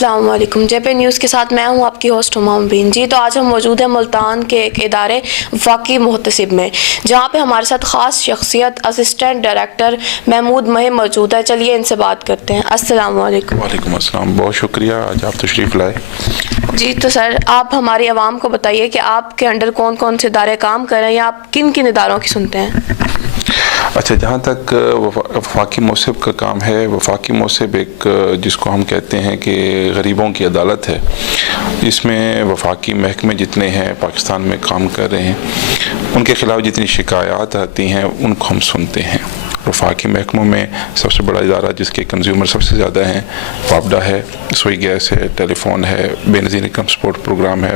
السلام علیکم، جے P news کے ساتھ میں ہوں آپ کی ہوسٹ ہما مبین جی۔ تو آج ہم موجود ہیں ملتان کے ایک ادارے وفاقی محتسب میں، جہاں پہ ہمارے ساتھ خاص شخصیت اسسٹنٹ ڈائریکٹر محمود مہر موجود ہے۔ چلیے ان سے بات کرتے ہیں۔ السلام علیکم۔ وعلیکم السلام، بہت شکریہ آج آپ تشریف لائے۔ جی تو سر، آپ ہماری عوام کو بتائیے کہ آپ کے انڈر کون کون سے ادارے کام کر رہے ہیں، یا آپ کن کن اداروں کی سنتے ہیں؟ اچھا، جہاں تک وفاقی محسب کا کام ہے، وفاقی محسب ایک جس کو ہم کہتے ہیں کہ غریبوں کی عدالت ہے، جس میں وفاقی محکمے جتنے ہیں پاکستان میں کام کر رہے ہیں، ان کے خلاف جتنی شکایات آتی ہیں ان کو ہم سنتے ہیں۔ وفاقی محکموں میں سب سے بڑا ادارہ جس کے کنزیومر سب سے زیادہ ہیں وابڈا ہے، سوئی گیس ہے، ٹیلی فون ہے، بے نظیر انکم سپورٹ پروگرام ہے،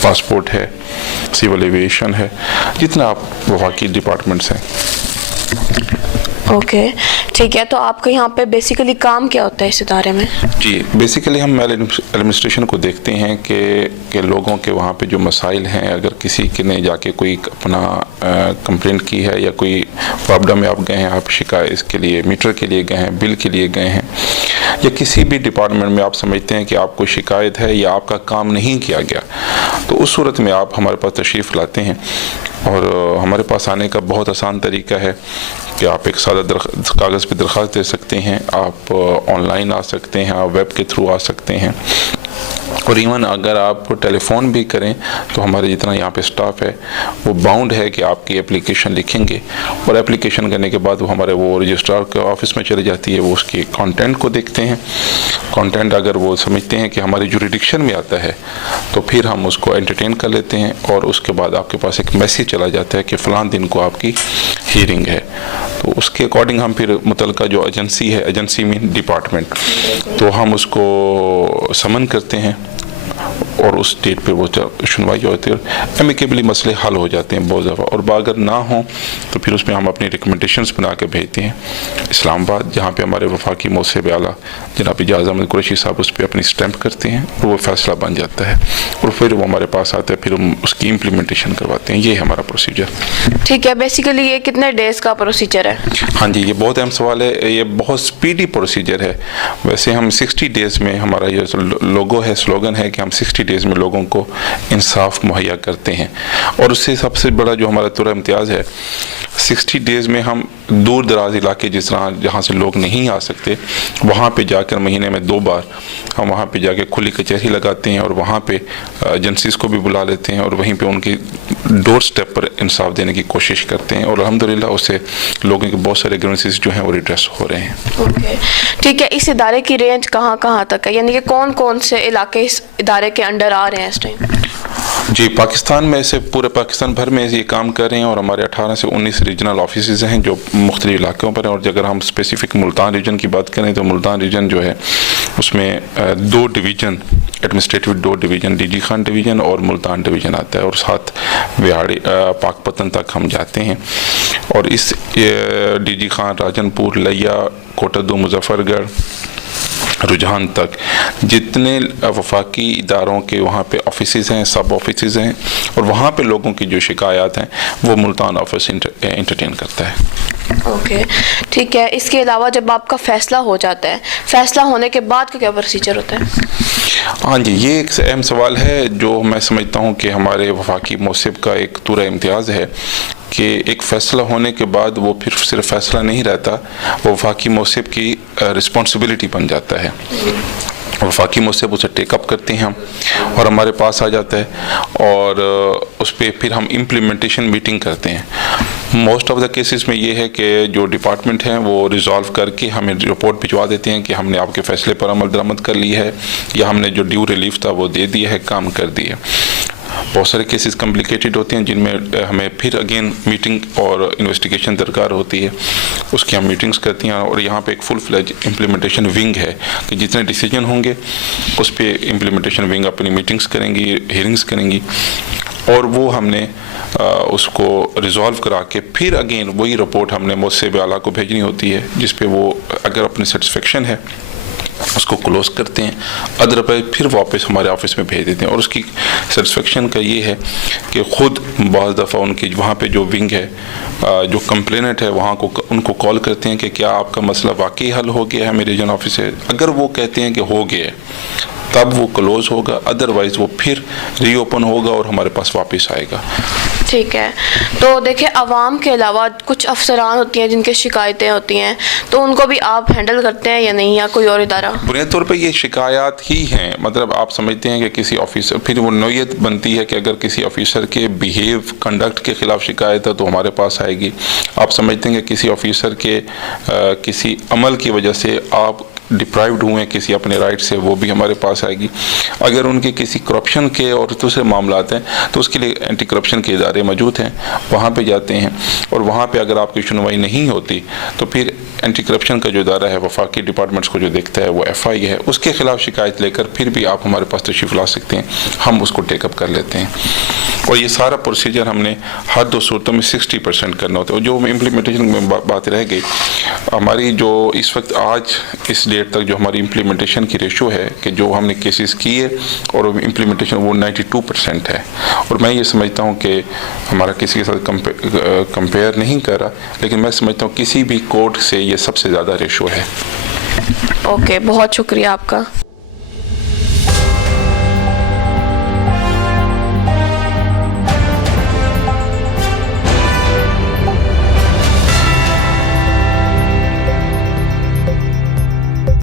پاسپورٹ ہے، سول ایویشن ہے، جتنا آپ وفاقی ڈپارٹمنٹس ہیں۔ اوکے ٹھیک ہے، تو آپ کا یہاں پہ بیسیکلی کام کیا ہوتا ہے اس ادارے میں؟ جی، بیسیکلی ہم ایڈمنسٹریشن کو دیکھتے ہیں کہ لوگوں کے وہاں پہ جو مسائل ہیں، اگر کسی کے نے جا کے کوئی اپنا کمپلینٹ کی ہے، یا کوئی وابڈا میں آپ گئے ہیں، آپ شکایت کے لیے، میٹر کے لیے گئے ہیں، بل کے لیے گئے ہیں، یا کسی بھی ڈپارٹمنٹ میں آپ سمجھتے ہیں کہ آپ کو شکایت ہے یا آپ کا کام نہیں کیا گیا، تو اس صورت میں آپ ہمارے پاس تشریف لاتے ہیں۔ اور ہمارے پاس آنے کا بہت آسان طریقہ ہے کہ آپ ایک سادہ کاغذ پہ درخواست دے سکتے ہیں، آپ آن لائن آ سکتے ہیں، آپ ویب کے تھرو آ سکتے ہیں، اور ایون اگر آپ ٹیلی فون بھی کریں تو ہمارے جتنا یہاں پہ سٹاف ہے وہ باؤنڈ ہے کہ آپ کی اپلیکیشن لکھیں گے، اور اپلیکیشن کرنے کے بعد وہ ہمارے رجسٹرار کے آفس میں چلی جاتی ہے، وہ اس کی کانٹینٹ کو دیکھتے ہیں۔ کانٹینٹ اگر وہ سمجھتے ہیں کہ ہماری جوریڈکشن میں آتا ہے تو پھر ہم اس کو انٹرٹین کر لیتے ہیں، اور اس کے بعد آپ کے پاس ایک میسیج چلا جاتا ہے کہ فلاں دن کو آپ کی ہیئرنگ ہے، تو اس کے اکارڈنگ ہم پھر متعلقہ جو ایجنسی ہے، ایجنسی مین ڈپارٹمنٹ، تو ہم اس کو سمن کرتے ہیں، اور اس ڈیٹ پہ وہ سنوائی ہوتی ہے، امیکیبلی مسئلے حل ہو جاتے ہیں بہت دفعہ، اور اگر نہ ہوں تو پھر اس میں ہم اپنی ریکمنڈیشنز بنا کے بھیجتے ہیں اسلام آباد، جہاں پہ ہمارے وفاقی محسب اعلیٰ جناب اعجاز احمد قریشی صاحب اس پہ اپنی اسٹیمپ کرتے ہیں، اور وہ فیصلہ بن جاتا ہے، اور پھر وہ ہمارے پاس آتا ہے، پھر ہم اس کی امپلیمنٹیشن کرواتے ہیں۔ یہ ہے ہمارا پروسیجر۔ ٹھیک ہے، بیسیکلی یہ کتنے ڈیز کا پروسیجر ہے؟ ہاں جی، یہ بہت اہم سوال ہے، یہ بہت سپیڈی پروسیجر ہے۔ ویسے ہم 60 ڈیز میں، ہمارا یہ لوگو ہے، سلوگن ہے کہ ہم 60 ڈیز میں لوگوں کو انصاف مہیا کرتے ہیں، اور اس سے سب سے بڑا جو ہمارا طور امتیاز ہے، 60 ڈیز میں ہم دور دراز علاقے جس طرح جہاں سے لوگ نہیں آ سکتے، وہاں پہ جا کر مہینے میں 2 بار ہم وہاں پہ جا کے کھلی کچہری لگاتے ہیں، اور وہاں پہ ایجنسیز کو بھی بلا لیتے ہیں، اور وہیں پہ ان کی ڈور سٹیپ پر انصاف دینے کی کوشش کرتے ہیں، اور الحمدللہ اس سے لوگوں کے بہت سارے گرینسز جو ہیں وہ ریڈریس ہو رہے ہیں۔ اوکے ٹھیک ہے، اس ادارے کی رینج کہاں کہاں تک ہے، یعنی کہ کون کون سے علاقے اس ادارے کے انڈر آ رہے ہیں اس ٹائم؟ جی، پاکستان میں سے پورے پاکستان بھر میں یہ کام کر رہے ہیں، اور ہمارے 18 سے 19 ریجنل آفیسز ہیں جو مختلف علاقوں پر ہیں، اور اگر ہم اسپیسیفک ملتان ریجن کی بات کریں تو ملتان ریجن جو ہے اس میں 2 division, administrative 2 division, D G Khan division اور ملتان ڈویژن آتا ہے، اور ساتھ ویاڑی پاک پتن تک ہم جاتے ہیں، اور اس ڈی جی خان، راجن پور، لیا، کوٹا 2، مظفر گڑھ، رجحان تک جتنے وفاقی اداروں کے وہاں پہ آفیسز ہیں، سب آفیسز ہیں، اور وہاں پہ لوگوں کی جو شکایات ہیں وہ ملتان آفس انٹرٹین کرتا ہے۔ اوکے ٹھیک ہے، اس کے علاوہ جب آپ کا فیصلہ ہو جاتا ہے، فیصلہ ہونے کے بعد کا کیا پروسیجر ہوتا ہے؟ ہاں جی، یہ ایک اہم سوال ہے جو میں سمجھتا ہوں کہ ہمارے وفاقی محسب کا ایک طور امتیاز ہے، کہ ایک فیصلہ ہونے کے بعد وہ پھر صرف فیصلہ نہیں رہتا، وہ وفاقی محسب کی رسپانسبلٹی بن جاتا ہے۔ وفاقی محسب اسے ٹیک اپ کرتے ہیں ہم، اور ہمارے پاس آ جاتا ہے، اور اس پہ پھر ہم امپلیمنٹیشن میٹنگ کرتے ہیں۔ موسٹ آف دا کیسز میں یہ ہے کہ جو ڈپارٹمنٹ ہیں وہ ریزالو کر کے ہمیں رپورٹ بھجوا دیتے ہیں کہ ہم نے آپ کے فیصلے پر عمل درآمد کر لی ہے، یا ہم نے جو ڈیو ریلیف تھا وہ دے دیا ہے، کام کر دیا۔ بہت سارے کیسز کمپلیکیٹڈ ہوتے ہیں جن میں ہمیں پھر اگین میٹنگ اور انویسٹیگیشن درکار ہوتی ہے، اس کی ہم میٹنگز کرتی ہیں، اور یہاں پہ ایک فل فلیج امپلیمنٹیشن ونگ ہے کہ جتنے ڈیسیجن ہوں گے اس پہ امپلیمنٹیشن ونگ اپنی میٹنگز کریں گی، ہیئرنگز کریں گی، اور وہ ہم نے اس کو ریزالو کرا کے پھر اگین وہی رپورٹ ہم نے محسب اعلیٰ کو بھیجنی ہوتی ہے، جس پہ وہ اگر اپنی سیٹسفیکشن ہے اس کو کلوز کرتے ہیں، ادروائز پھر واپس ہمارے آفس میں بھیج دیتے ہیں. اور اس کی سیٹسفیکشن کا یہ ہے کہ خود بعض دفعہ ان کی وہاں پہ جو ونگ ہے، جو کمپلیننٹ ہے، وہاں کو ان کو کال کرتے ہیں کہ کیا آپ کا مسئلہ واقعی حل ہو گیا ہے ہمیں ریجن آفس سے. اگر وہ کہتے ہیں کہ ہو گیا ہے تب وہ کلوز ہوگا، ادروائز وہ پھر ری اوپن ہوگا اور ہمارے پاس واپس آئے گا. ٹھیک ہے. تو دیکھیں عوام کے علاوہ کچھ افسران ہوتی ہیں جن کی شکایتیں ہوتی ہیں، تو ان کو بھی آپ ہینڈل کرتے ہیں یا نہیں، یا کوئی اور ادارہ؟ بنیادی طور پہ یہ شکایات ہی ہیں. مطلب آپ سمجھتے ہیں کہ کسی آفیسر، پھر وہ نوعیت بنتی ہے کہ اگر کسی آفیسر کے بیہیو کنڈکٹ کے خلاف شکایت ہے تو ہمارے پاس آئے گی. آپ سمجھتے ہیں کہ کسی آفیسر کے کسی عمل کی وجہ سے آپ ڈپرائیوڈ ہوئے ہیں کسی اپنے رائٹ سے، وہ بھی ہمارے پاس آئے گی. اگر ان کے کسی کرپشن کے اور دوسرے معاملات ہیں تو اس کے لیے اینٹی کرپشن کے ادارے موجود ہیں، وہاں پہ جاتے ہیں. اور وہاں پہ اگر آپ کی سنوائی نہیں ہوتی تو پھر اینٹی کرپشن کا جو ادارہ ہے وفاقی ڈپارٹمنٹس کو جو دیکھتا ہے وہ FI ہے، اس کے خلاف شکایت لے کر پھر بھی آپ ہمارے پاس تشریف لا سکتے ہیں، ہم اس کو ٹیک اپ کر لیتے ہیں. اور یہ سارا پروسیجر ہم نے ہر 2 صورتوں میں 60% کرنا ہوتا ہے. اور جو امپلیمنٹیشن میں بات رہ گئی، ہماری جو اس وقت آج اس ڈیٹ تک جو ہماری امپلیمنٹیشن کی ریشو ہے کہ جو ہم نے کیسز کیے اور امپلیمنٹیشن وہ 92% ہے. اور میں یہ سمجھتا ہوں کہ ہمارا کسی کے ساتھ کمپیئر نہیں کر رہا، لیکن میں سمجھتا ہوں کسی بھی کورٹ سے یہ سب سے زیادہ ریشو ہے. اوکے، بہت شکریہ آپ کا.